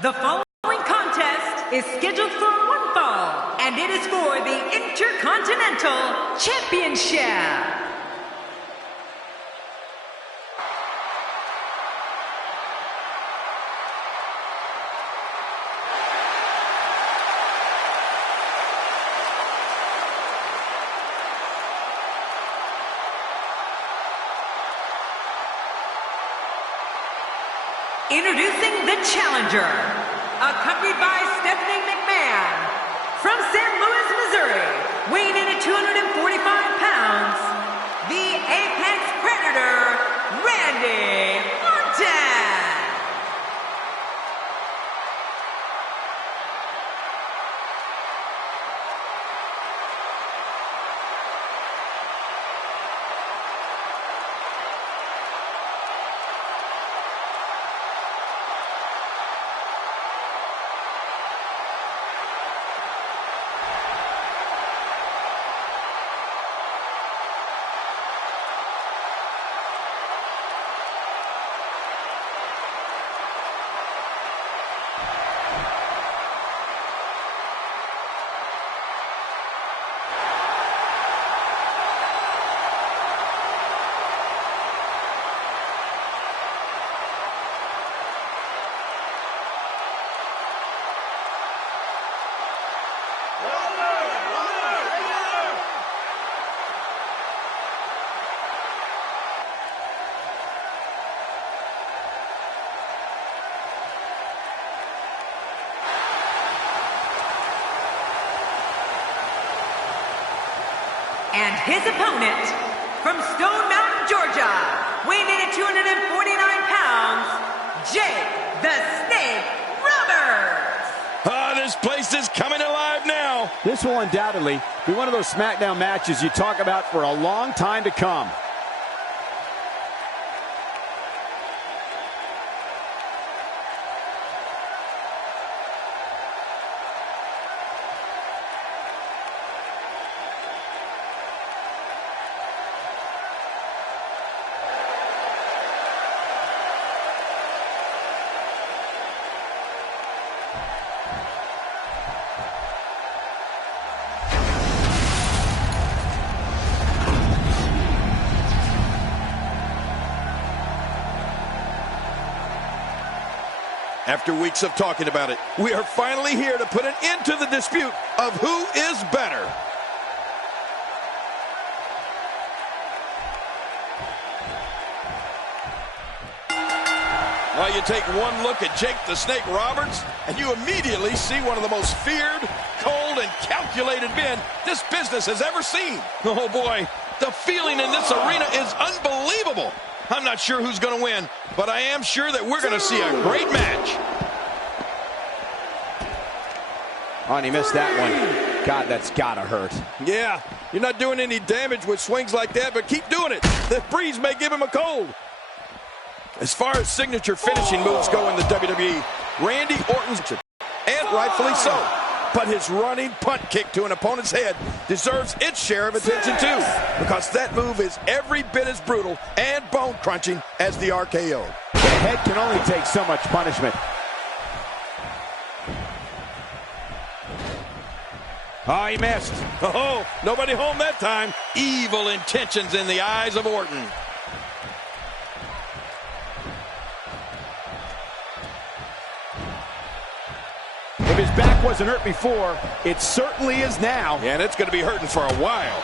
The following contest is scheduled for one fall, and it is for the Intercontinental Championship. Introducing the challenger, accompanied by Stephanie McMahon, from St. Louis, Missouri, weighing in at 245 pounds, the Apex Predator, Randy Orton. And his opponent, from Stone Mountain, Georgia, weighing in at 249 pounds, Jake the Snake Roberts. This place is coming alive now. This will undoubtedly be one of those SmackDown matches you talk about for a long time to come. After weeks of talking about it, we are finally here to put an end to the dispute of who is better. Well, you take one look at Jake the Snake Roberts, and you immediately see one of the most feared, cold, and calculated men this business has ever seen. Oh, boy, the feeling in this arena is unbelievable. I'm not sure who's going to win, but I am sure that we're going to see a great match. Oh, and he missed that one. God, that's got to hurt. Yeah, you're not doing any damage with swings like that, but keep doing it. The breeze may give him a cold. As far as signature finishing moves go in the WWE, Randy Orton's, and rightfully so. But his running punt kick to an opponent's head deserves its share of attention too, because that move is every bit as brutal and bone-crunching as the RKO. The head can only take so much punishment. Oh, he missed. Oh, nobody home that time. Evil intentions in the eyes of Orton. If his back wasn't hurt before, it certainly is now. Yeah, and it's going to be hurting for a while.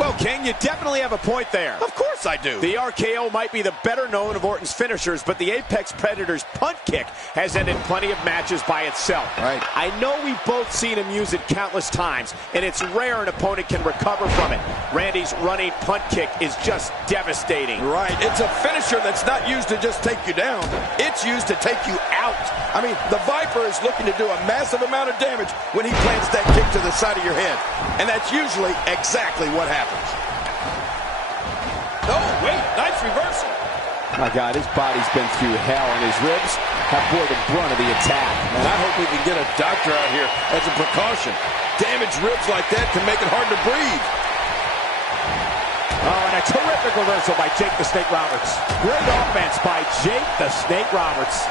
Well, King, you definitely have a point there. Of course I do. The RKO might be the better known of Orton's finishers, but the Apex Predator's punt kick has ended plenty of matches by itself. Right. I know we've both seen him use it countless times, and it's rare an opponent can recover from it. Randy's running punt kick is just devastating. Right. It's a finisher that's not used to just take you down. It's used to take you out. I mean, the Viper is looking to do a massive amount of damage when he plants that kick to the side of your head. And that's usually exactly what happens. Oh, wait, nice reversal. My God, his body's been through hell, and his ribs have bore the brunt of the attack. And I hope we can get a doctor out here as a precaution. Damaged ribs like that can make it hard to breathe. Oh, and a terrific reversal by Jake the Snake Roberts. Great offense by Jake the Snake Roberts.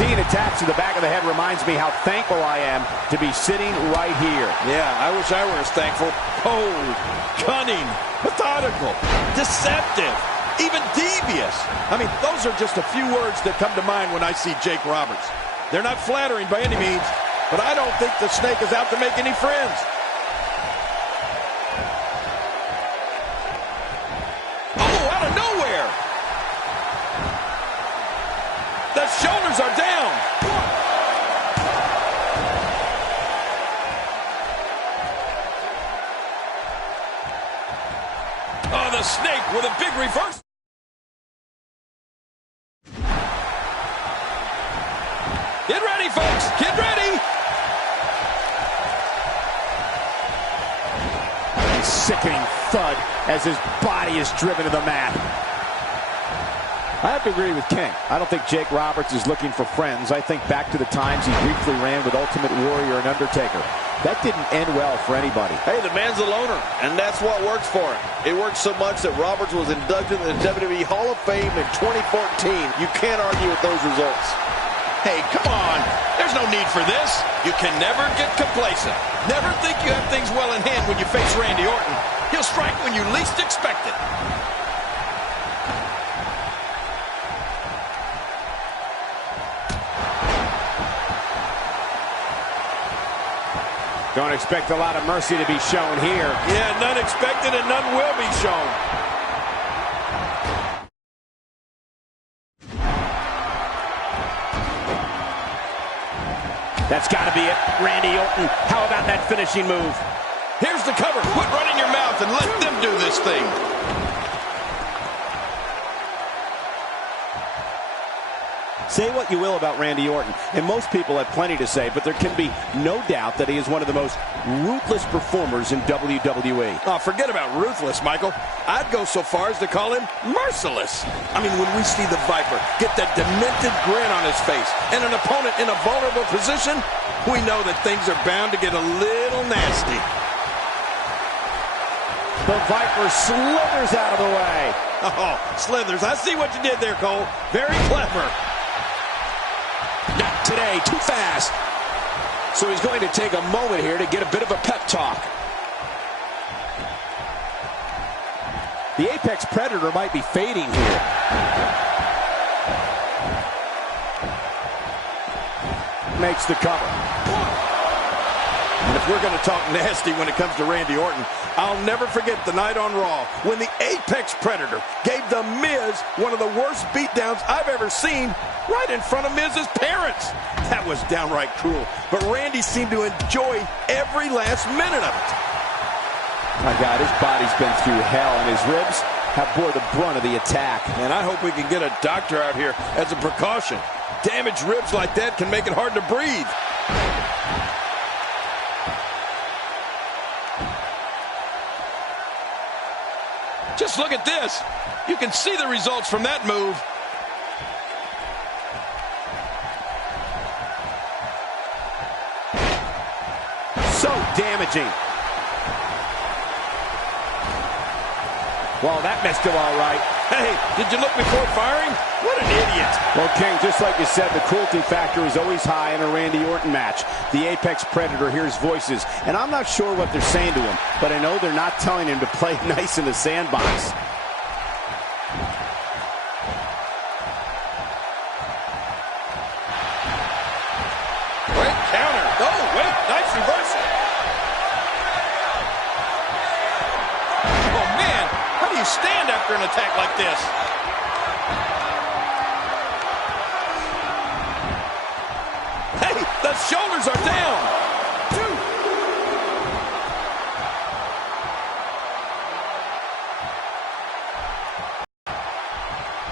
Seeing attacks to the back of the head reminds me how thankful I am to be sitting right here. Yeah, I wish I were as thankful. Cold, cunning, methodical, deceptive, even devious. I mean, those are just a few words that come to mind when I see Jake Roberts. They're not flattering by any means, but I don't think the Snake is out to make any friends. Oh, out of nowhere! The shoulders are down. Oh, the Snake with a big reverse. Get ready, folks. Get ready. A sickening thud as his body is driven to the mat. I have to agree with King. I don't think Jake Roberts is looking for friends. I think back to the times he briefly ran with Ultimate Warrior and Undertaker. That didn't end well for anybody. Hey, the man's a loner, and that's what works for him. It worked so much that Roberts was inducted in the WWE Hall of Fame in 2014. You can't argue with those results. Hey, come on. There's no need for this. You can never get complacent. Never think you have things well in hand when you face Randy Orton. He'll strike when you least expect it. Don't expect a lot of mercy to be shown here. Yeah, none expected and none will be shown. That's got to be it. Randy Orton, how about that finishing move? Here's the cover. Quit running your mouth and let them do this thing. Say what you will about Randy Orton, and most people have plenty to say, but there can be no doubt that he is one of the most ruthless performers in WWE. Oh, forget about ruthless, Michael. I'd go so far as to call him merciless. I mean, when we see the Viper get that demented grin on his face and an opponent in a vulnerable position, we know that things are bound to get a little nasty. The Viper slithers out of the way. Oh, slithers. I see what you did there, Cole. Very clever. Not today, too fast. So he's going to take a moment here to get a bit of a pep talk. The Apex Predator might be fading here. Makes the cover. And if we're going to talk nasty when it comes to Randy Orton, I'll never forget the night on Raw when the Apex Predator gave The Miz one of the worst beatdowns I've ever seen right in front of Miz's parents. That was downright cruel, but Randy seemed to enjoy every last minute of it. My God, his body's been through hell, and his ribs have bore the brunt of the attack. And I hope we can get a doctor out here as a precaution. Damaged ribs like that can make it hard to breathe. Just look at this. You can see the results from that move. So damaging. Well, that missed him all right. Hey, did you look before firing? What an idiot. Well, King, just like you said, the cruelty factor is always high in a Randy Orton match. The Apex Predator hears voices, and I'm not sure what they're saying to him, but I know they're not telling him to play nice in the sandbox. Great counter. Oh, wait, nice reversal. Oh, man, how do you stand after an attack like this? Hey, the shoulders are down.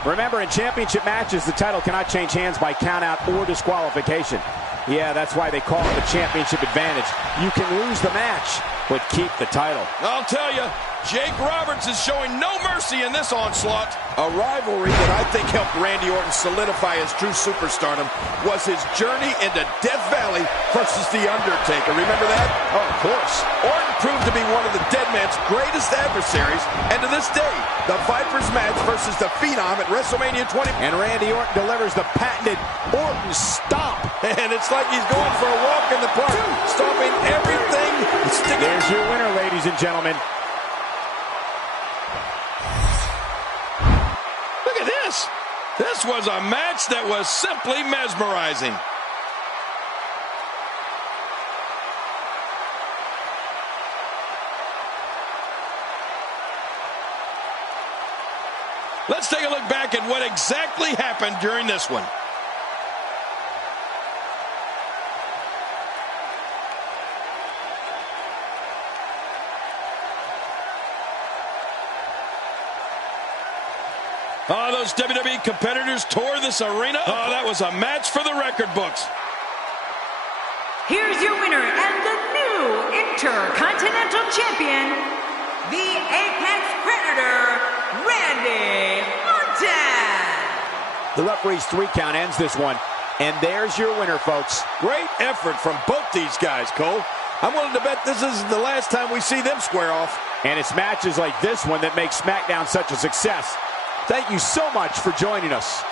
Remember, in championship matches, the title cannot change hands by countout or disqualification. Yeah, that's why they call it the championship advantage. You can lose the match, but keep the title. I'll tell you, Jake Roberts is showing no mercy in this onslaught. A rivalry that I think helped Randy Orton solidify his true superstardom was his journey into Death Valley versus The Undertaker. Remember that? Oh, of course. Orton proved to be one of the dead man's greatest adversaries, and to this day, the Viper's match versus the Phenom at WrestleMania 20. And Randy Orton delivers the patented Orton stomp. And it's like he's going for a walk in the park, stomping everything. There's your winner, ladies and gentlemen. Look at this. This was a match that was simply mesmerizing. Let's take a look back at what exactly happened during this one. Oh, those WWE competitors tore this arena. Oh, that was a match for the record books. Here's your winner and the new Intercontinental Champion, the Apex Predator, Randy Orton. The referee's 3 count ends this one. And there's your winner, folks. Great effort from both these guys, Cole. I'm willing to bet this is the last time we see them square off. And it's matches like this one that make SmackDown such a success. Thank you so much for joining us.